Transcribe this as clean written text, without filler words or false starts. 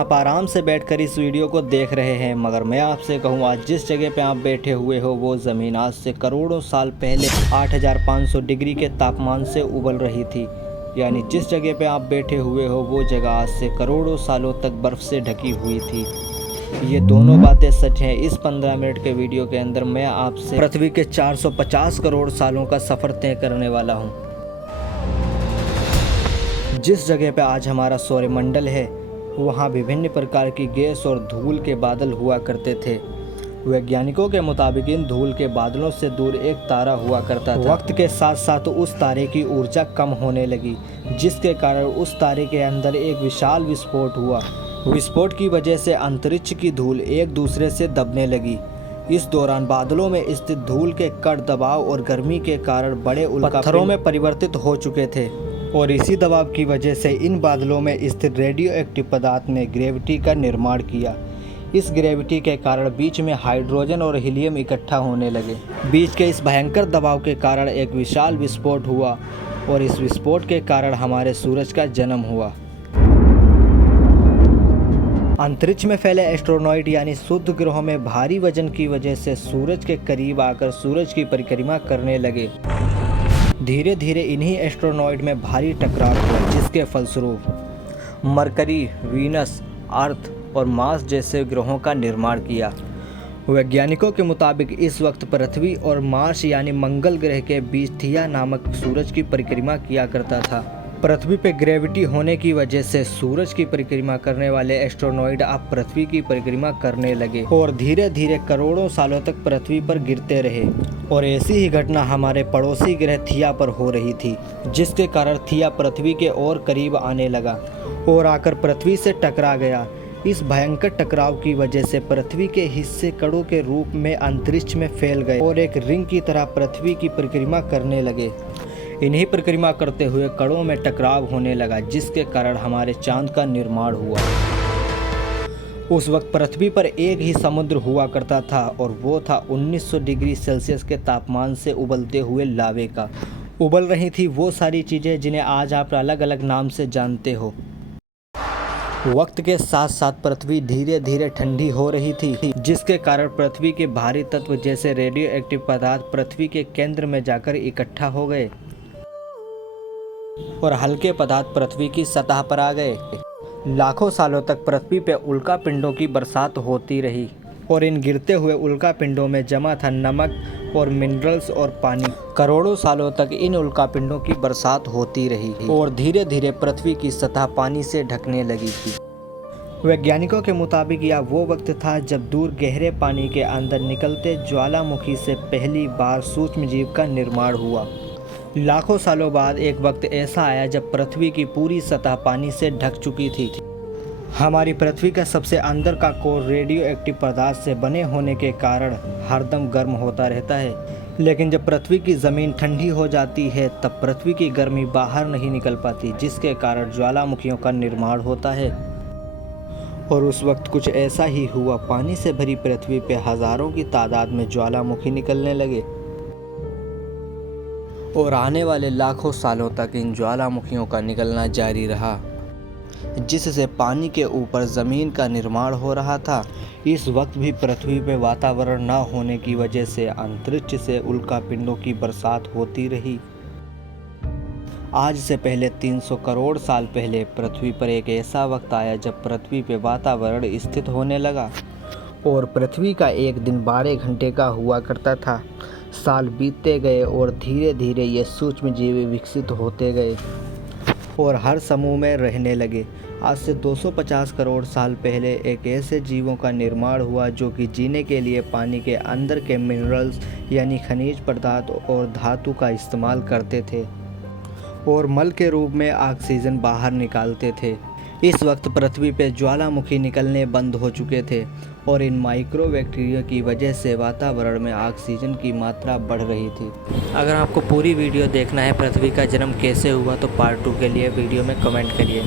आप आराम से बैठकर इस वीडियो को देख रहे हैं, मगर मैं आपसे कहूँ आज जिस जगह पे आप बैठे हुए हो वो ज़मीन आज से करोड़ों साल पहले 8500 डिग्री के तापमान से उबल रही थी। यानी जिस जगह पे आप बैठे हुए हो वो जगह आज से करोड़ों सालों तक बर्फ़ से ढकी हुई थी। ये दोनों बातें सच हैं। इस 15 मिनट के वीडियो के अंदर मैं आपसे पृथ्वी के 450 करोड़ सालों का सफ़र तय करने वाला हूँ। जिस जगह पे आज हमारा सौरमंडल है वहाँ विभिन्न प्रकार की गैस और धूल के बादल हुआ करते थे। वैज्ञानिकों के मुताबिक इन धूल के बादलों से दूर एक तारा हुआ करता था। वक्त के साथ साथ उस तारे की ऊर्जा कम होने लगी, जिसके कारण उस तारे के अंदर एक विशाल विस्फोट हुआ। विस्फोट की वजह से अंतरिक्ष की धूल एक दूसरे से दबने लगी। इस दौरान बादलों में स्थित धूल के कण दबाव और गर्मी के कारण बड़े उल्कापिंडों में परिवर्तित हो चुके थे और इसी दबाव की वजह से इन बादलों में स्थित रेडियो एक्टिव पदार्थ ने ग्रेविटी का निर्माण किया। इस ग्रेविटी के कारण बीच में हाइड्रोजन और हीलियम इकट्ठा होने लगे। बीच के इस भयंकर दबाव के कारण एक विशाल विस्फोट हुआ और इस विस्फोट के कारण हमारे सूरज का जन्म हुआ। अंतरिक्ष में फैले एस्ट्रोनॉइड यानी शुद्ध ग्रहों में भारी वजन की वजह से सूरज के करीब आकर सूरज की परिक्रमा करने लगे। धीरे धीरे इन्हीं एस्ट्रोनॉइड में भारी टकराव हुआ, जिसके फलस्वरूप मरकरी, वीनस, अर्थ और मार्स जैसे ग्रहों का निर्माण किया। वैज्ञानिकों के मुताबिक इस वक्त पृथ्वी और मार्स यानी मंगल ग्रह के बीच थिया नामक सूरज की परिक्रमा किया करता था। पृथ्वी पे ग्रेविटी होने की वजह से सूरज की परिक्रमा करने वाले एस्ट्रोनॉइड अब पृथ्वी की परिक्रमा करने लगे और धीरे धीरे करोड़ों सालों तक पृथ्वी पर गिरते रहे। और ऐसी ही घटना हमारे पड़ोसी ग्रह थिया पर हो रही थी, जिसके कारण थिया पृथ्वी के और करीब आने लगा और आकर पृथ्वी से टकरा गया। इस भयंकर टकराव की वजह से पृथ्वी के हिस्से कणों के रूप में अंतरिक्ष में फैल गए और एक रिंग की तरह पृथ्वी की परिक्रमा करने लगे। इन्हीं परिक्रमा करते हुए कणों में टकराव होने लगा, जिसके कारण हमारे चांद का निर्माण हुआ। उस वक्त पृथ्वी पर एक ही समुद्र हुआ करता था और वो था 1900 डिग्री सेल्सियस के तापमान से उबलते हुए लावे का। उबल रही थी वो सारी चीज़ें जिन्हें आज आप अलग अलग नाम से जानते हो। वक्त के साथ साथ पृथ्वी धीरे धीरे ठंडी हो रही थी, जिसके कारण पृथ्वी के भारी तत्व जैसे रेडियो एक्टिव पदार्थ पृथ्वी के केंद्र में जाकर इकट्ठा हो गए और हल्के पदार्थ पृथ्वी की सतह पर आ गए। लाखों सालों तक पृथ्वी पे उल्कापिंडों की बरसात होती रही और इन गिरते हुए उल्कापिंडों में जमा था नमक और मिनरल्स और पानी। करोड़ों सालों तक इन उल्कापिंडों की बरसात होती रही और धीरे धीरे पृथ्वी की सतह पानी से ढकने लगी थी। वैज्ञानिकों के मुताबिक यह वो वक्त था जब दूर गहरे पानी के अंदर निकलते ज्वालामुखी से पहली बार सूक्ष्मजीव का निर्माण हुआ। लाखों सालों बाद एक वक्त ऐसा आया जब पृथ्वी की पूरी सतह पानी से ढक चुकी थी। हमारी पृथ्वी का सबसे अंदर का कोर रेडियो एक्टिव पदार्थ से बने होने के कारण हरदम गर्म होता रहता है, लेकिन जब पृथ्वी की ज़मीन ठंडी हो जाती है तब पृथ्वी की गर्मी बाहर नहीं निकल पाती, जिसके कारण ज्वालामुखियों का निर्माण होता है। और उस वक्त कुछ ऐसा ही हुआ। पानी से भरी पृथ्वी पे हज़ारों की तादाद में ज्वालामुखी निकलने लगे और आने वाले लाखों सालों तक इन ज्वालामुखियों का निकलना जारी रहा, जिससे पानी के ऊपर ज़मीन का निर्माण हो रहा था। इस वक्त भी पृथ्वी पे वातावरण न होने की वजह से अंतरिक्ष से उल्कापिंडों की बरसात होती रही। आज से पहले 300 करोड़ साल पहले पृथ्वी पर एक ऐसा वक्त आया जब पृथ्वी पे वातावरण स्थिर होने लगा और पृथ्वी का एक दिन 12 घंटे का हुआ करता था। साल बीतते गए और धीरे धीरे ये सूक्ष्मजीव विकसित होते गए और हर समूह में रहने लगे। आज से 250 करोड़ साल पहले एक ऐसे जीवों का निर्माण हुआ जो कि जीने के लिए पानी के अंदर के मिनरल्स यानी खनिज पदार्थ और धातु का इस्तेमाल करते थे और मल के रूप में ऑक्सीजन बाहर निकालते थे। इस वक्त पृथ्वी पे ज्वालामुखी निकलने बंद हो चुके थे और इन माइक्रो बैक्टीरिया की वजह से वातावरण में ऑक्सीजन की मात्रा बढ़ रही थी। अगर आपको पूरी वीडियो देखना है पृथ्वी का जन्म कैसे हुआ तो पार्ट 2 के लिए वीडियो में कमेंट करिए।